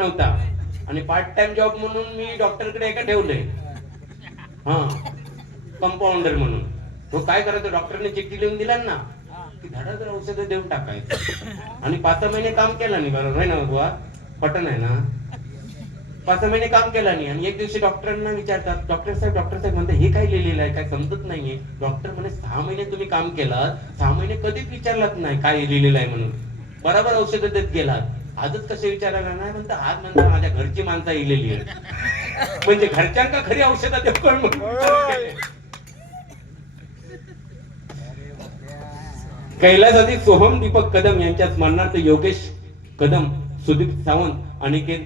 नव्हता. आणि part time job म्हणून मी डॉक्टरकडे एका ठेवलंय. हा. कंपाऊंडर म्हणून. तो काय करायचं डॉक्टरने चिठ्ठी लिहून दिला ना की धडाधड औषधं देऊन टाकायचं. आणि पाच महिने काम केलं नाही बरोबर आहे ना बुवा? पटन आहे ना? पाच महिने काम केलं नाही. आणि एक दिवशी डॉक्टरांना विचारतात डॉक्टर साहेब डॉक्टर साहेब म्हणतात हे काय लिहिलेलं आहे? काय समजत नाहीये. डॉक्टर म्हणे सहा महिने तुम्ही काम केलात. सहा महिने कधीच विचारलात नाही काय लिहिलेलं आहे म्हणून. बरोबर औषधं देत गेलात. आजच कसे विचारायला नाही म्हणता आज नंतर माझ्या घरची माणसं इलेली आहे म्हणजे घरच्यांका खरी औषधा देऊ कोण कैलास आधी सोहम दीपक कदम यांच्या स्मरणार्थ योगेश कदम सुदीप सावंत अनिकेत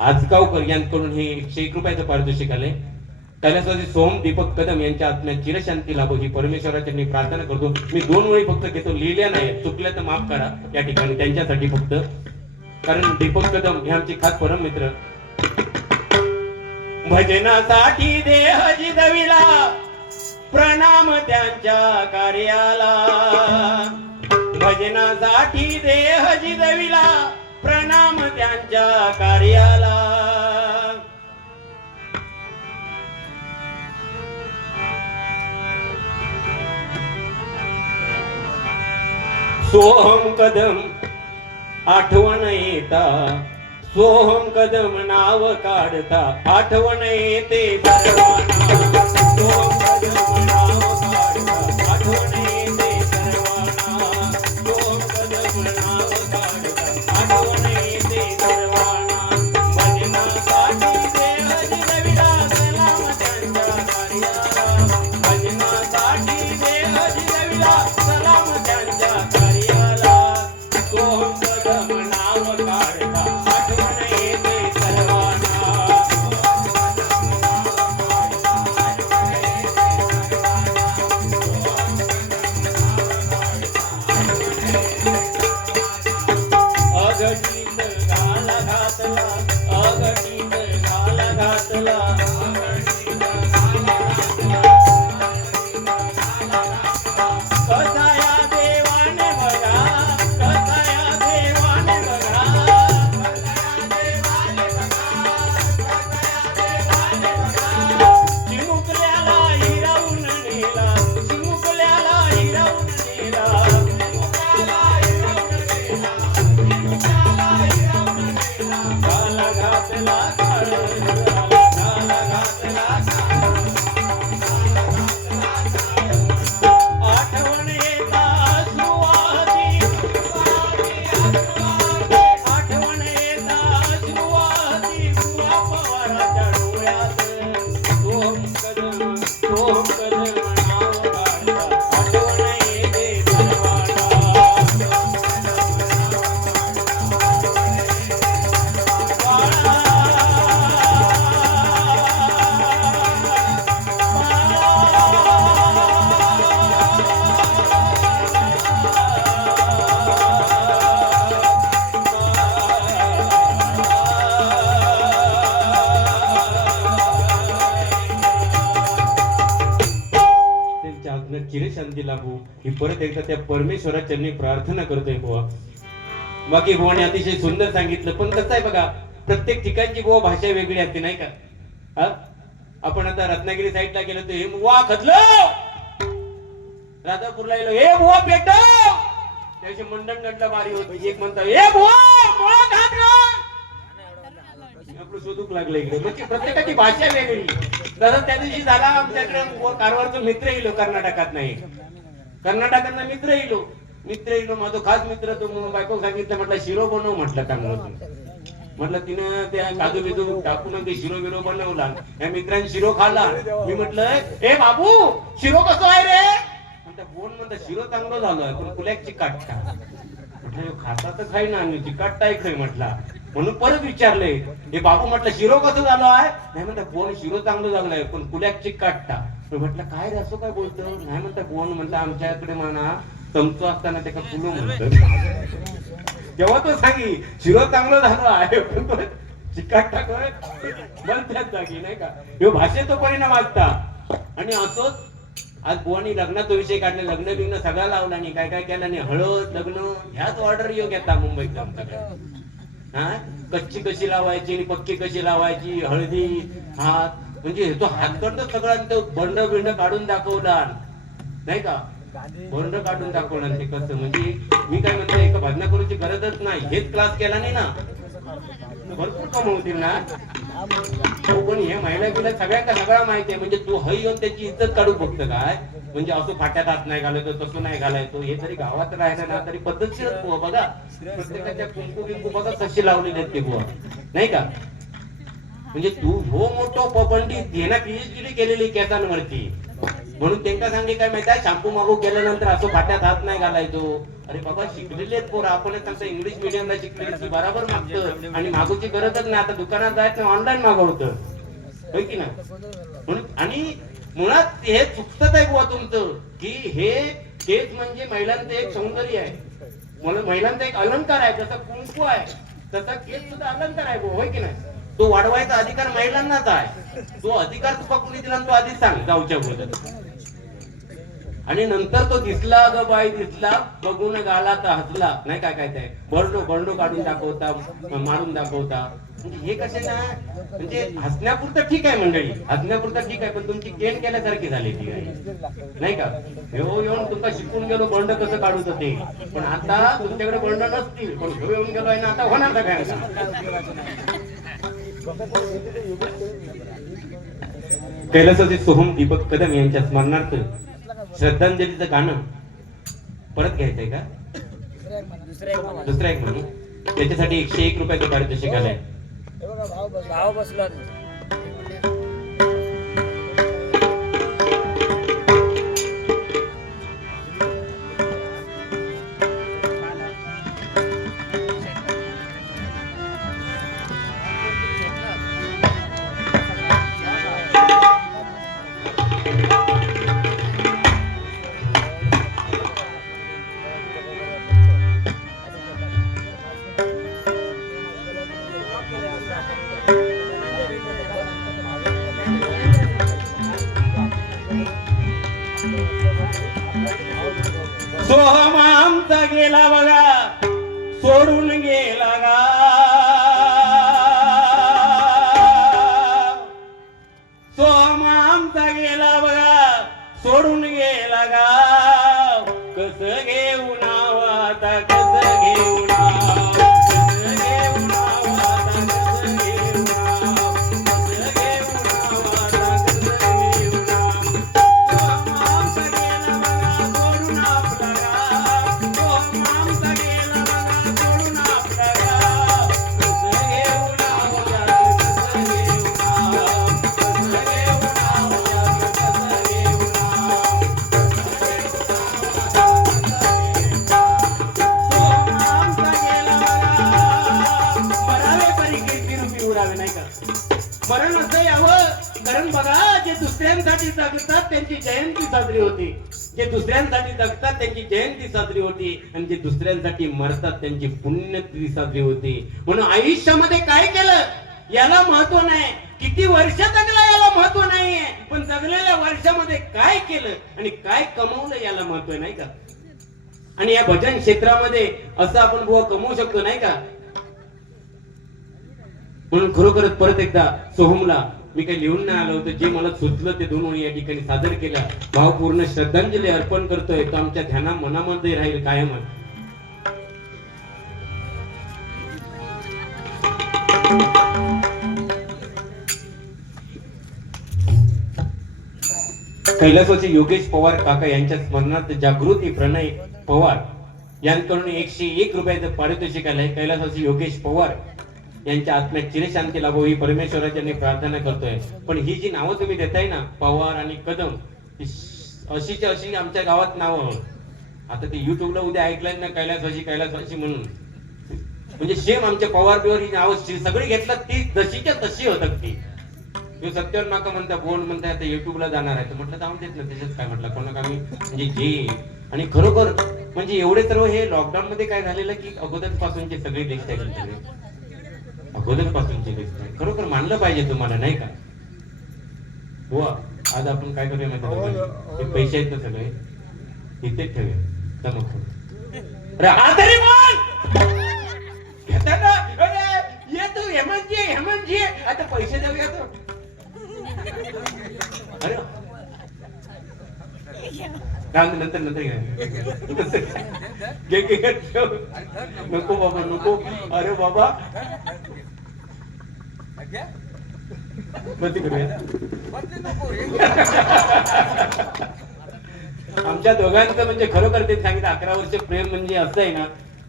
आजगावकर यांकडून हे एकशे एक रुपयाचं पारितोषिक आले कैलासवासी सोम दीपक कदम यांच्या आत्म्यात चिरशांती लाभो. ही परमेश्वराच्या मी प्रार्थना करतो. मी दोन वेळी फक्त घेतो. लिहिल्या नाही. चुकल्या तर माफ करा. या ठिकाणी त्यांच्यासाठी फक्त. कारण दीपक कदम हे आमचे खास परम मित्र भजनासाठी देह जिदविला प्रणाम त्यांच्या कार्याला. भजनासाठी देह जिदविला प्रणाम त्यांच्या कार्याला. सोहम कदम आठवण येता. सोहम कदम नाव काढता. आठवण येते सोहम मी परत एकदा त्या परमेश्वराच्या प्रार्थना करतोय बुवा. बाकी बुवाने अतिशय सुंदर सांगितलं पण कसं आहे बघा प्रत्येक ठिकाणची बुवा भाषा वेगळी असते नाही का? हा? आपण आता रत्नागिरी साईडला गेलो तर हे बुवा खदलो राधापूरला गेलो हे बुवा पेट! त्याची मंडण गंडला मारी होत एक म्हणता हे बुवा आपलं शोधूक लागलं इकडे. म्हणजे प्रत्येकाची भाषा वेगळी. तसंच त्या दिवशी झाला आमच्याकडे व कारवारचा मित्र येलो हो कर्नाटकात नाही. कर्नाटकांना मित्र येलो हो. मित्र येलो हो, माझा खास मित्र तो मग बायको सांगितलं म्हटलं शिरो बनव म्हटलं चांगलं म्हटलं तिनं त्या काजू बिजू टाकून ते शिरो बिरो बनवला. या मित्रांनी शिरो खाल्ला. मी म्हटलं हे बाबू शिरो कसं आहे रे? म्हणता बोन म्हणता शिरो चांगलं झालं पण कुल्याक चिकाट खा. म्हटलं खाता तर खाई ना आणि चिकाट खाई म्हटला. म्हणून परत विचारले हे बाबू म्हटलं शिरो कसं झालं आहे? नाही म्हणता कोण शिरो चांगलं झालं आहे पण कुल्याक चिकाटता तर म्हटलं काय रे असं काय बोलतो नाही म्हणता कोण? म्हणता आमच्याकडे म्हणा चमचो असताना त्याला फुलो म्हणतं तेव्हा तो सांगी शिरो चांगलं झालं आहे. पण तो चिकाट टाकत बंद त्याच जागी नाही का? ह्यो भाषेचा परिणाम असता आणि असोच आज बुवानी लग्नाचा विषय काढले लग्न बिग्न सगळा लावला आणि काय काय केलं आणि हळद लग्न ह्याच ऑर्डर योग येतात मुंबईत आमच्याकडे. हा? कच्ची कशी लावायची आणि पक्की कशी लावायची? हळदी हात म्हणजे तो हातकंड सगळं तो बंड बिंड काढून दाखवला. नाही का? बंड काढून दाखवणार ते कसं म्हणजे मी काय म्हणतो एका भजना करूची गरजच नाही. हेच क्लास केला नाही ना. तर भरपूर कमवतील ना. पण हे महिला बिला सगळ्यांना सगळा माहिती आहे. म्हणजे तू हई येऊन त्याची इज्जत काढू फक्त काय? म्हणजे असं फाट्यात हात नाही घालायचो तसं नाही घालायचो. हे जरी गावात राहिलं ना तरी पद्धतशीरच बुवा बघा. प्रत्येकाच्या कुंकू बिंकू बघा कशी लावलेली आहेत ते बुवा. नाही का? म्हणजे तू हो मोठो पबंडी त्यांना पीएचडी केलेली केसांवरती. म्हणून त्यांना सांगे काय माहिती आहे? शाम्पू मागू केल्यानंतर असं फाट्यात हात नाही घालायचो. अरे बाबा शिकलेले पोर. पोरं आपणच इंग्लिश मिडियमला शिकलेली ती बराबर मागतं. आणि मागूची गरजच नाही. आता दुकानात जायचं ऑनलाईन मागवतं. होय की नाही? म्हणून आणि मुळात हे चुकतच आहे बुवा तुमचं की हे केस म्हणजे महिलांचं एक सौंदर्य आहे. म्हणून महिलांचा एक अलंकार आहे. जसा कुंकू आहे तसा केस सुद्धा अलंकार आहे बुवा, होय की नाही? तो वाढवायचा अधिकार महिलांनाच आहे. तो अधिकार तू पकडून दिला तो आधी सांग जाऊच्या अगोदर. आणि नंतर तो दिसला ग बाई दिसला. बघून गाला तर हसला. नाही काय काय ते बरडो बरडो काढून दाखवता मारून दाखवता. म्हणजे हे कसे ना म्हणजे हसण्यापुरतं ठीक आहे मंडळी. हसण्यापुरतं ठीक आहे पण तुमची केण केल्यासारखी झाली ती नाही का? हो येऊन तुमचा शिकून गेलो बंड कसं काढूच ते. पण आता तुमच्याकडे बंड नसतील पण घेऊ येऊन गेलो आहे ना आता होणार सगळ्यांना कैलासाचे सोहम दीपक कदम यांच्या स्मरणार्थ श्रद्धांजलीचं गाणं परत घ्यायचंय का? दुसरं एक म्हणू त्याच्यासाठी एकशे एक रुपयाचं पारितोषिक आलंय. भाव बसला. आमचा गेला बघा सोडून गेला गा सोहम आमचा गेला बघा सोडून गेला गा कस घेऊ जे दुसऱ्यांसाठी जगतात त्यांची जयंती साजरी होती आणि जे दुसऱ्यांसाठी मरतात त्यांची पुण्यतिथी साजरी होती. म्हणून आयुष्यामध्ये काय केलं? याला महत्त्व नाही. किती वर्ष जगला याला महत्त्व नाहीये. पण जगलेल्या वर्षामध्ये काय केलं आणि काय कमवलं याला महत्त्व नाही का? आणि या भजन क्षेत्रामध्ये असं आपण बुवा कमवू शकतो नाही का? म्हणून खरोखरच परत एकदा सोहमला मी काही लिहून नाही आलो होतं. जे मला सुचलं ते दोन ओळी या ठिकाणी सादर केल्या. भावपूर्ण श्रद्धांजली अर्पण करतोय. तो आमच्या ध्याना मनामध्ये राहील कायम कैलासाचे योगेश पवार काका यांच्या स्मरणार्थ जागृती प्रणय पवार यांकडून एकशे एक रुपयाचं पारितोषिक आलंय. कैलासाचे योगेश पवार यांच्या आत्म्यात चिरशांती लाभो ही परमेश्वराच्या प्रार्थना करतोय. पण ही जी नावं तुम्ही देताय ना पवार आणि कदम अशीच्या अशी आमच्या गावात नावं आता ते युट्यूबला उद्या ऐकलं ना कैलासवासी कैलासवासी म्हणून. म्हणजे सेम आमच्या पवार बिवार ही नावं सगळी घेतलात ती जशीच्या तशी होतात ती. तो सत्यावर माका म्हणता बोल म्हणता आता युट्यूबला जाणार आहे. तर म्हटलं जाऊन देत ना त्याच्यात काय म्हटलं कोणा का मी म्हणजे घे. आणि खरोखर म्हणजे एवढे सर्व हे लॉकडाऊन मध्ये काय झालेलं की अगोदर पासूनचे सगळे लिस्ट अगोदरपासूनची गोष्ट आहे खरोखर मानलं पाहिजे तुम्हाला नाही का? हो आज आपण काय करूया माहिती पैसे आहेत ना सगळे. इथेच ठेवूया. चमक आता पैसे नंतर नको बाबा नको. अरे बाबा. आमच्या दोघांचं म्हणजे खरोखर ते सांगितलं अकरा वर्ष प्रेम म्हणजे असं आहे ना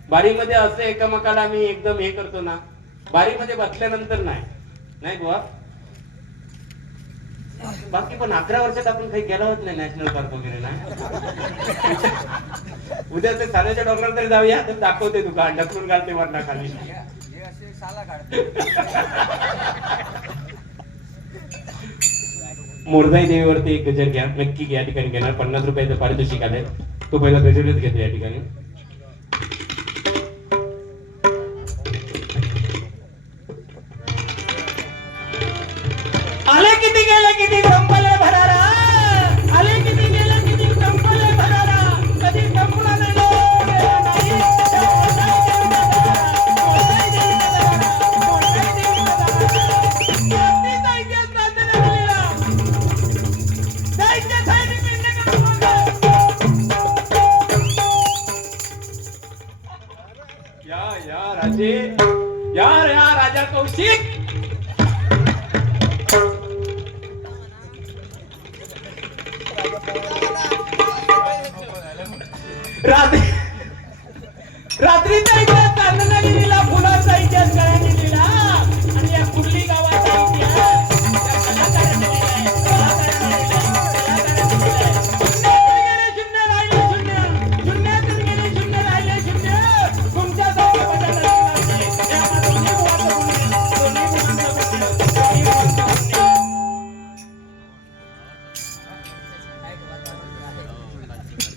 बारीमध्ये असं एकमेकाला आम्ही एकदम हे करतो ना बारीमध्ये बसल्यानंतर नाही. नाही बुवा. बाकी पण अकरा वर्षात आपण काही गेला होत नाही नॅशनल पार्क वगैरे ना उद्या ते साल्याच्या डॉक्टर तरी जाऊया तर दाखवते दुकान ढकलून घालते वरना खाली मोरदाई देवीवरती एक गजर घ्या. नक्की या ठिकाणी घेणार. पन्नास रुपयाचं पारितोषिक आलंय. तो पहिला गजरच घेतो या ठिकाणी.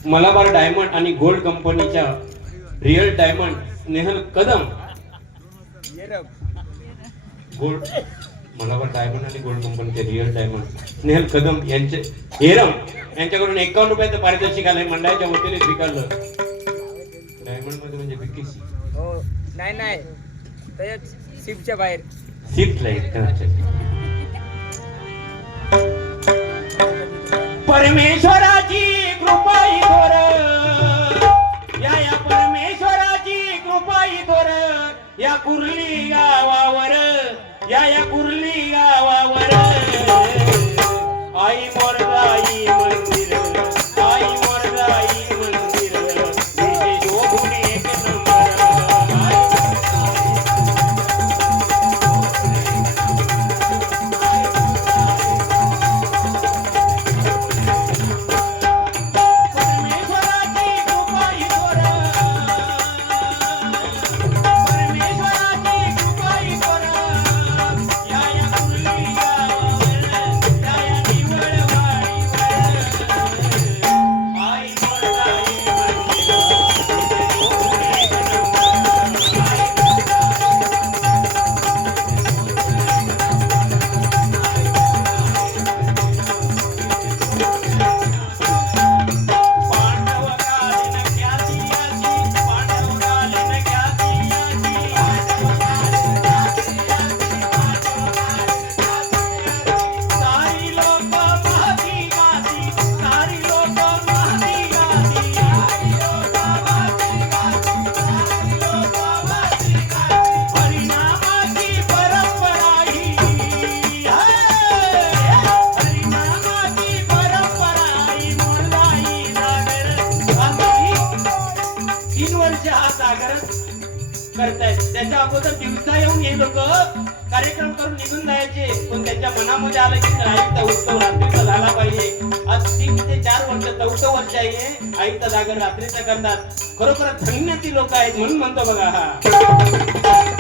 मलाबार डायमंड आणि गोल्ड कंपनीच्या real diamond Snehal Kadam. Gold Malabar diamond आणि गोल्ड कंपनीचे रिअल डायमंड स्नेहल कदम यांचे हेरम यांच्याकडून एकावन्न रुपयाचं पारितोषिक आलंय मंडळाच्या वतीने स्वीकारलं. डायमंडमध्ये म्हणजे बिकीसी हो नाही नाही. शिपच्या बाहेर. लाइट परमेश्वराची अगोदर दिवसा येऊन हे लोक कार्यक्रम करून निघून जायचे. पण त्याच्या मनामध्ये आलं की आईचा उत्सव रात्रीचा झाला पाहिजे. आज तीन ते चार वर्ष चौथं वर्ष आहे. आईचा जागर रात्रीचा करतात. खरोखर धन्य ती लोक आहेत म्हणून म्हणतो बघा हा.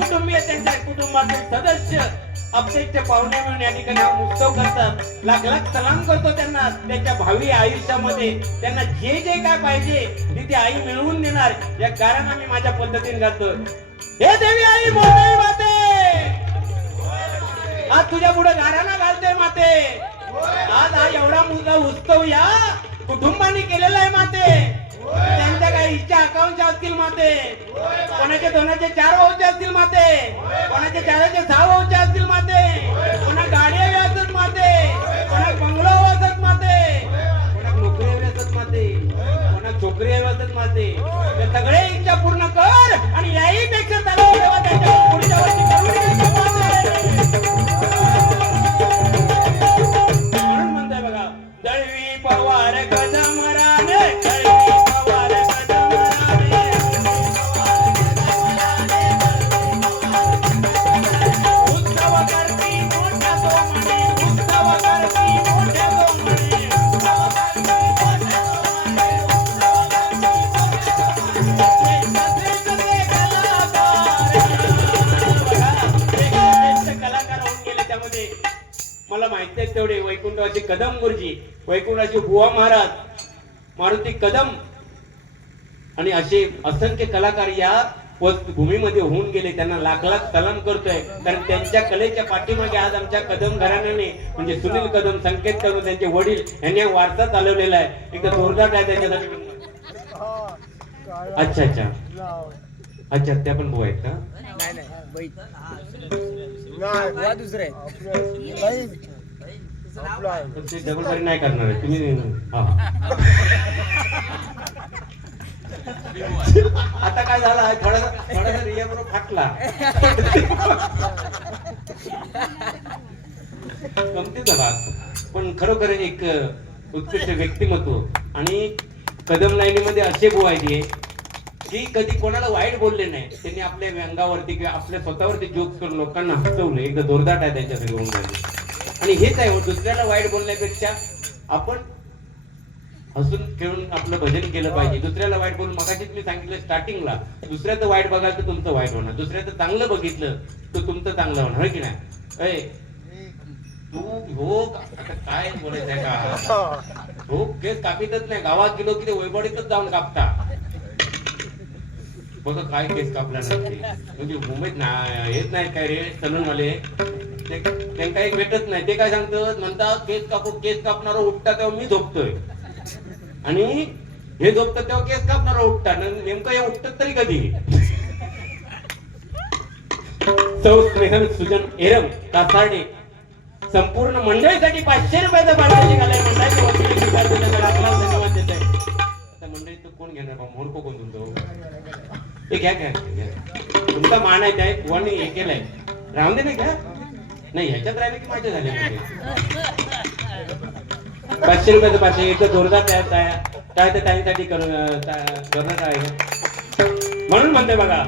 कुटुंबीय त्यांच्या कुटुंबातील सदस्य अपेक्ष पाहुणे म्हणून या ठिकाणी हा उत्सव करतात. लाख लाख सलाम करतो त्यांना. त्यांच्या भावी आयुष्यामध्ये त्यांना जे जे काय पाहिजे ती ती आई मिळवून देणार. या कारण आम्ही माझ्या पद्धतीने घालतो हे देवी आई मोठी माते! आज तुझ्या पुढे गाराणा घालतोय माते. आज हा एवढा मुलगा उत्सव या कुटुंबाने केलेला आहे माते. त्यांच्या काही इच्छा अकाउंटच्या असतील माते. कोणाचे दोनाचे चार भाऊचे असतील माते. कोणाचे चाराचे सहा भाऊचे असतील माते. कोणा गाडी हवी असत माते. कोणा बंगलो हवा असत माते. कोणाक नोकरी हवी असत माते. कोणा छोकरी हवी असत माते. आहे तेवढे वैकुंठाचे कदम गुरुजी. वैकुंठाचे बुवा महाराज मारुती कदम. आणि असे असंख्य कलाकार या भूमीमध्ये होऊन गेले. त्यांना लाख लाख सलाम करतोय. कारण त्यांच्या कलेच्या पाठीमागे आज आमच्या कदम घराण्याने म्हणजे सुनील कदम संकेत कदम त्यांचे वडील यांनी वारसा चालवलेला आहे. एकदा जोरदार आहे त्याच्यासाठी अच्छा अच्छा. अच्छा त्या पण बुवा आहेत का? नाही नाही. बाई. नाही बुवा दुसरे ते नाही करणार आहे. तुम्ही हा. आता काय झालं थोडासा थोडासा रिया बरोबर फाटला. गमतीचा भाग पण खरोखर एक उत्कृष्ट व्यक्तिमत्व आणि कदम लाईनीमध्ये असे बुवा आहे की कधी कोणाला वाईट बोलले नाही त्यांनी आपल्या व्यंगावरती किंवा आपल्या स्वतःवरती जोक्स करून लोकांना हसवलं. एकदा जोरदार आहे त्यांच्यासाठी होऊन आणि हेच आहे हो, दुसऱ्याला वाईट बोलण्यापेक्षा आपण हसून खेळून आपलं भजन केलं पाहिजे. दुसऱ्याला वाईट बोलून मगाशीच मी सांगितलं स्टार्टिंगला दुसऱ्याचं वाईट बघाल तर तुमचं वाईट होणार. दुसऱ्याचं चांगलं बघितलं तर तुमचं चांगलं होणार. की नाही? तू हो आता काय बोलायचं आहे का? हो केस कापितच नाही. गावात गेलो की ते वैबडीतच जाऊन कापता. बघा काय केस कापला नाही म्हणजे मुंबईत ना येत नाहीत काय रे? सलूनवाले त्यांना एक भेटत नाही. ते काय सांगतात? म्हणतात केस कापू केस कापणार उठता तेव्हा मी झोपतोय. आणि हे झोपत तेव्हा केस कापणार उठता. नेमकं हे उठतात तरी कधी? सौ स्नेहल सुजन एरम कासारडे संपूर्ण मंडळीसाठी पाचशे रुपयाचा पाचशे घालाय मंडळाची वकील स्वीकार आपल्याला धन्यवाद देत आहे आता मंडळी तो कोण घेणार? बा मोडको कोण तुमचं ते घ्या घ्या घ्या. तुमचा मान आहे त्या वन हे केलंय. राहून दे ना घ्या नाही ह्याच्यात राहिले की माझ्या झाले पाचशे रुपयाचं पाचशे एक जोरदार त्या त्या- त्या त्या टाईमसाठी करून अं, करण्यात आहे म्हणून म्हणते बघा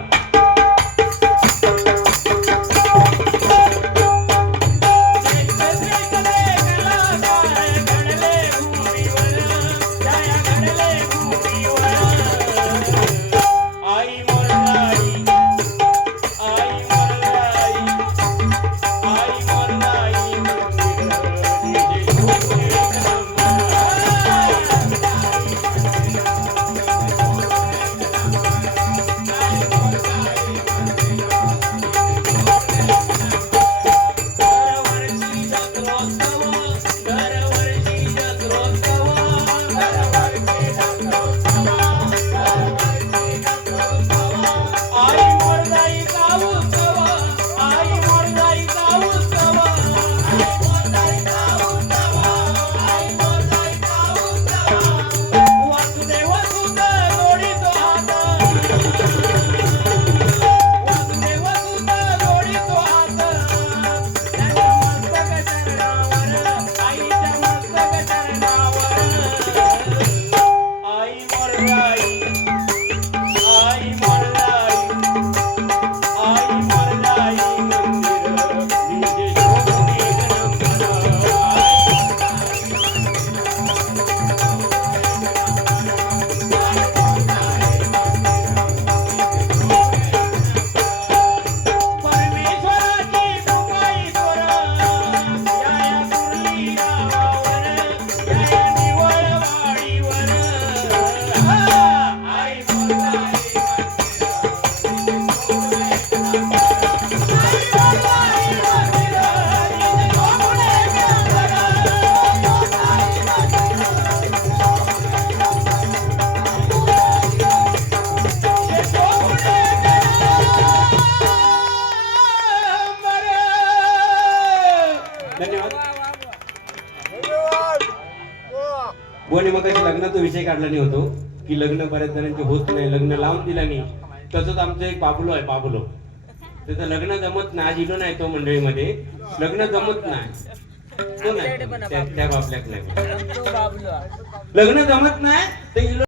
काढला नाही होतो की लग्न बऱ्याच जणांचे होत नाही लग्न लावून दिलं नाही. तसंच आमचं एक बाबुलो आहे बाबुलो. त्याचं लग्न जमत नाही आज इलो नाही तो मंडळीमध्ये. लग्न जमत नाही. तो नाही त्या बाबल्यात बाबलो लग्न जमत नाही तर इलो